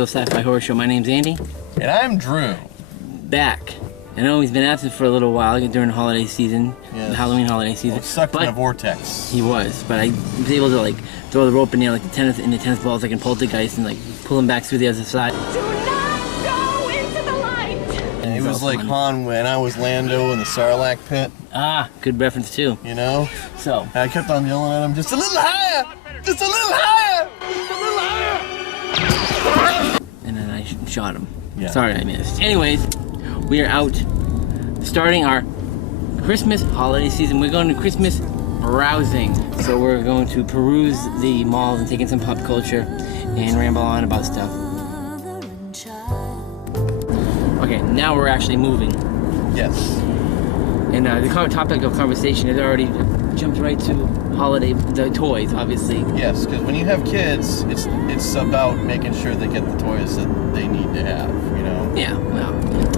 Little Sci-Fi Horror Show. My name's Andy. And I'm Drew. Back. I know he's been absent for a little while during the holiday season, the Halloween holiday season. Well, stuck in a vortex. He was, but I was able to throw the rope in there like the tennis balls like in Poltergeist and pull him back through the other side. Do not go into the light! And he was like Han when I was Lando in the Sarlacc pit. Ah, good reference too. You know? So. And I kept on yelling at him, just a little higher! Just a little higher! Just a little higher! And then I shot him. Yeah. Sorry I missed. Anyways, we are out starting our Christmas holiday season. We're going to Christmas browsing. So we're going to peruse the malls and take in some pop culture and ramble on about stuff. Okay, now we're actually moving. Yes. And the topic of conversation has already jumped right to the toys, obviously. Yes, because when you have kids, it's about making sure they get the toys that they need to have, you know? Yeah, well,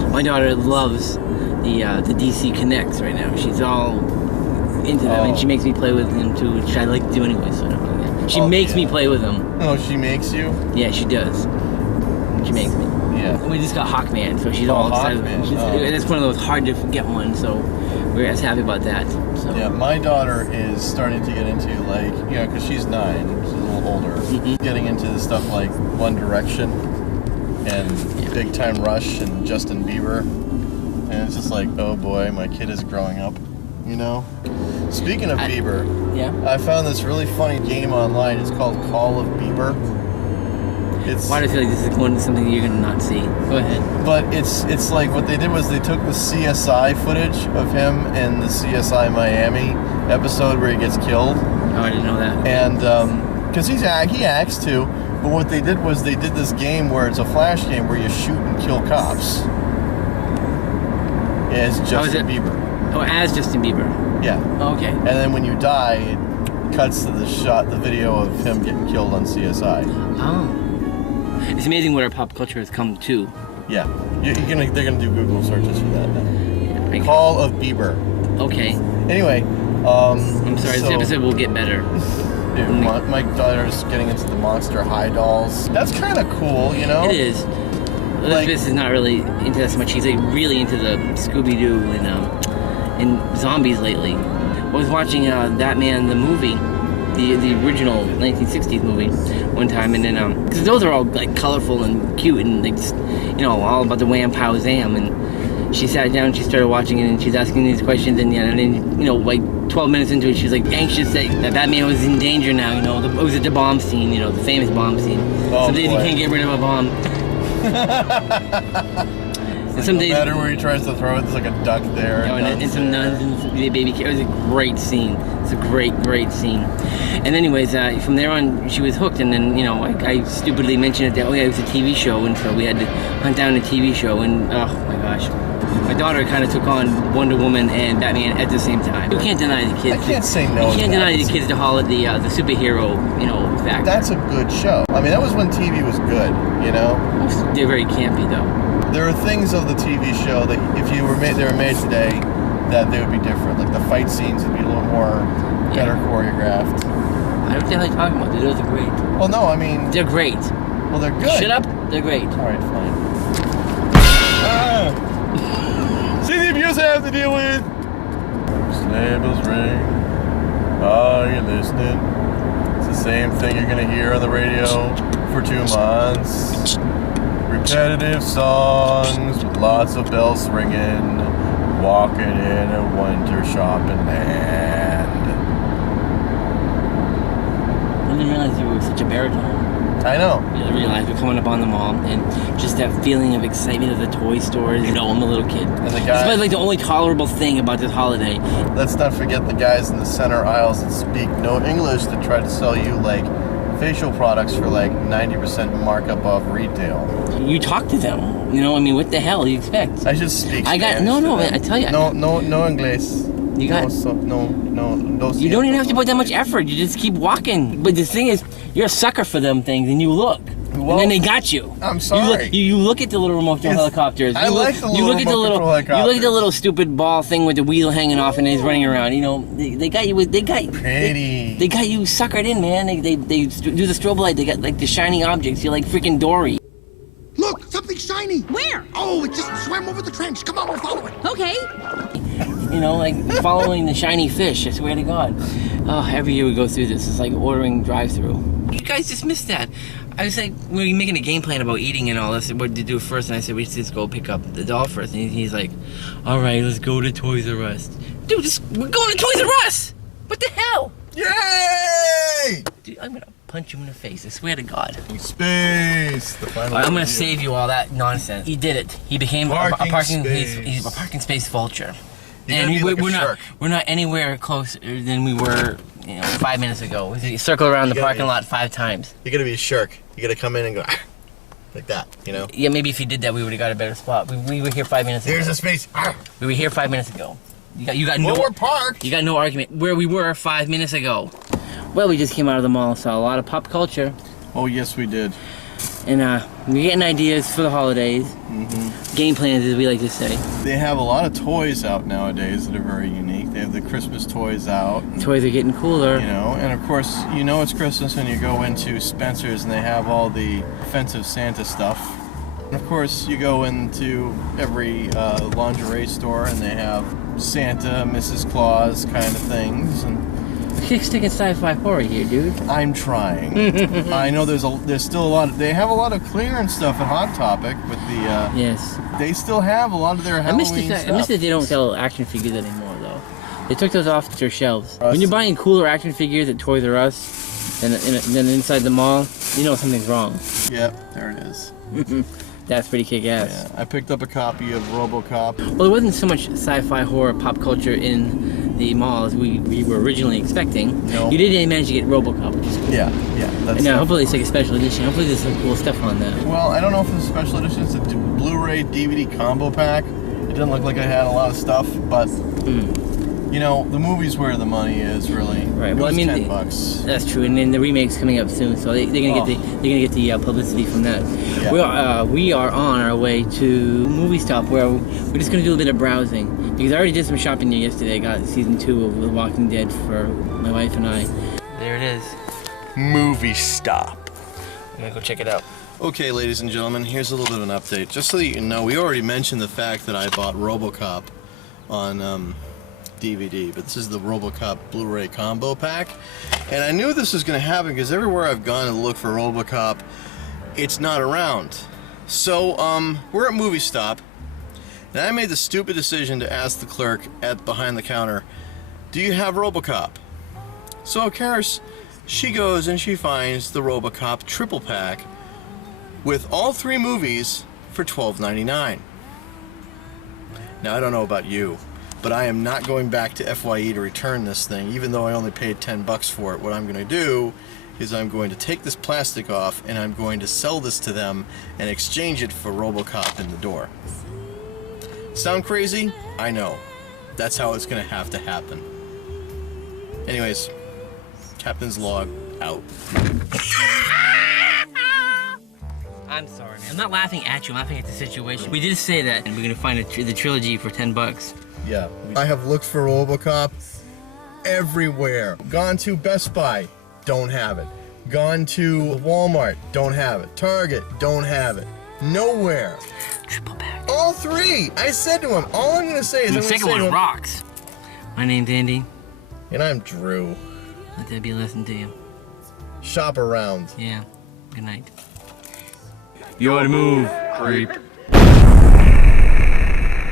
my daughter loves the DC Connects right now. She's all into them, and she makes me play with them too, which I like to do anyway, so I don't do that. She makes me play with them. Oh, she makes you? Yeah, she does. She makes me. Yeah. And we just got Hawkman, so she's all excited. It's one of those hard to get ones, so we're as happy about that. So. Yeah, my daughter is starting to get into because she's 9, she's a little older, getting into the stuff like One Direction and Big Time Rush and Justin Bieber, and it's just like, oh boy, my kid is growing up, you know? Speaking of Bieber, I found this really funny game online. It's called Call of Bieber. Why do I feel like this is something you're gonna not see? Go ahead. But it's like what they did was they took the CSI footage of him in the CSI Miami episode where he gets killed. Oh, I didn't know that. And because he acts too, but what they did was they did this game where it's a flash game where you shoot and kill cops. As Justin Bieber. Oh, as Justin Bieber. Yeah. Oh, okay. And then when you die, it cuts to the video of him getting killed on CSI. Oh. It's amazing what our pop culture has come to. Yeah, they're gonna do Google searches for that now. Yeah, Call of Bieber. Okay. Anyway, I'm sorry. This episode will get better. Dude, my daughter's getting into the Monster High dolls. That's kind of cool, you know. It is. Elizabeth is not really into that so much. She's really into the Scooby-Doo and zombies lately. I was watching Batman the movie. The original 1960s movie one time, and then because those are all colorful and cute and all about the wham pow zam, and she sat down and she started watching it and she's asking these questions, and then 12 minutes into it she's anxious that Batman was in danger now, it was at the bomb scene, the famous bomb scene. Some days you can't get rid of a bomb. No matter where he tries to throw it, there's a duck there. And some nuns and baby carrots. It was a great scene. It's a great scene. And anyways, from there on, she was hooked. And then, I stupidly mentioned it was a TV show. And so we had to hunt down a TV show. And, oh my gosh. My daughter kind of took on Wonder Woman and Batman at the same time. You can't deny the kids. I can't say no. You can't deny the kids the superhero, factor. That's a good show. I mean, that was when TV was good, They're very campy, though. There are things of the TV show that if they were made today, that they would be different. Like the fight scenes would be a little more better choreographed. I don't know what you're talking about. Those are great. Well, no, I mean... They're great. Well, they're good. Shut up. They're great. All right, fine. See the abuse I have to deal with? Sleigh bells ring. Are you listening? It's the same thing you're going to hear on the radio for 2 months. Repetitive songs with lots of bells ringing, walking in a winter shopping land. I didn't realize you were such a baritone. I know. I didn't realize we're coming up on the mall, and just that feeling of excitement of the toy stores. I'm a little kid. And the guys, it's the only tolerable thing about this holiday. Let's not forget the guys in the center aisles that speak no English that try to sell you facial products for 90% markup off retail. You talk to them. What the hell do you expect? I just speak Spanish. I tell you. No English. You got no. You don't even have to put that much effort. You just keep walking. But the thing is, you're a sucker for them things, and you look. Well, and then they got you. I'm sorry. You look at the little remote control helicopters. I like the little remote control helicopters. You look at the little stupid ball thing with the wheel hanging off and he's running around. They got you. They got you suckered in, man. They do the strobe light. They got the shiny objects. You're like freaking Dory. Look, something shiny. Where? Oh, it just swam over the trench. Come on, we'll follow it. Okay. You know, like following the shiny fish, I swear to God. Oh, every year we go through this. It's like ordering drive-through. You guys just missed that. I was like, we were making a game plan about eating and all this, what to do first, and I said, we should just go pick up the doll first. And he's like, all right, let's go to Toys R Us. Dude, we're going to Toys R Us! What the hell? Yay! Dude, I'm gonna punch you in the face, I swear to God. Space. The final I'm gonna review. save you all that nonsense. He did it. He became a parking space. He's a parking space vulture. You're And gonna be like a we're shark. not anywhere closer than we were, 5 minutes ago. We circled around the parking lot 5 times. You're gonna be a shark. You gotta come in and go like that, Yeah, maybe if he did that, we would have got a better spot. We were here 5 minutes ago. There's a space. We were here 5 minutes ago. You got Well, no. we're parked. You got no argument. Where we were 5 minutes ago. Well, we just came out of the mall, saw a lot of pop culture, Oh yes, we did. and we're getting ideas for the holidays. Game plans, as we like to say. They have a lot of toys out nowadays that are very unique. They have the Christmas toys out. And, Toys are getting cooler. and of course, it's Christmas when you go into Spencer's and they have all the offensive Santa stuff. And of course, you go into every lingerie store and they have Santa, Mrs. Claus kind of things. And Kick sticking sci-fi horror here, dude. I'm trying. I know there's still a lot. They have a lot of clearance stuff at Hot Topic with the. Yes. They still have a lot of their I missed Halloween the fact. I missed stuff. that they don't sell action figures anymore, though. They took those off their shelves. When you're buying cooler action figures at Toys R Us, and then inside the mall, you know something's wrong. Yep, there it is. That's pretty kick-ass. Yeah, I picked up a copy of RoboCop. Well, there wasn't so much sci-fi horror pop culture in the mall as we were originally expecting. No. You did manage to get RoboCop, which is cool. Yeah. That's And hopefully it's like a special edition. Hopefully there's some cool stuff on that. Well, I don't know if it's a special edition. It's a Blu-ray DVD combo pack. It didn't look like it had a lot of stuff, but the movie's where the money is, really. Right. It Well, I was mean, $10. that's true. And then the remake's coming up soon, so they're gonna get the publicity from that. Yeah. We are on our way to Movie Stop, where we're just gonna do a bit of browsing because I already did some shopping there yesterday. I got season 2 of The Walking Dead for my wife and I. There it is. Movie Stop. I'm gonna go check it out. Okay, ladies and gentlemen, here's a little bit of an update. Just so you know, we already mentioned the fact that I bought RoboCop on DVD, but this is the RoboCop Blu-ray combo pack, and I knew this was going to happen because everywhere I've gone to look for RoboCop, it's not around. So we're at Movie Stop, and I made the stupid decision to ask the clerk behind the counter, "Do you have RoboCop?" So of course, she goes and she finds the RoboCop triple pack with all 3 movies for $12.99. Now I don't know about you, but I am not going back to FYE to return this thing, even though I only paid $10 for it. What I'm going to do is I'm going to take this plastic off and I'm going to sell this to them and exchange it for RoboCop in the door. Sound crazy? I know. That's how it's going to have to happen. Anyways, Captain's Log out. I'm sorry, man. I'm not laughing at you. I'm laughing at the situation. We did say that, and we're gonna find the trilogy for $10. Yeah. I have looked for RoboCop everywhere. Gone to Best Buy, don't have it. Gone to Walmart, don't have it. Target, don't have it. Nowhere. Triple pack. All 3. I said to him, all I'm gonna say is The I'm gonna second say to one him, rocks. My name's Andy. and I'm Drew. Let that be a lesson to you. Shop around. Yeah. Good night. You ought to move, creep.